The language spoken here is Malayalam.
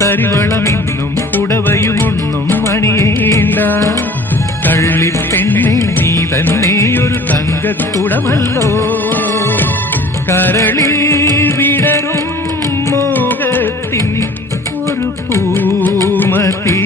തരിവളമിന്നും പുടവയുമൊന്നും അണിയേണ്ട കള്ളിപ്പെണ്ണെ നീ തന്നെയൊരു തങ്കക്കുടമല്ലോ കരളിൽ വിടരും മോഹത്തിൻ ഒരു പൂമതി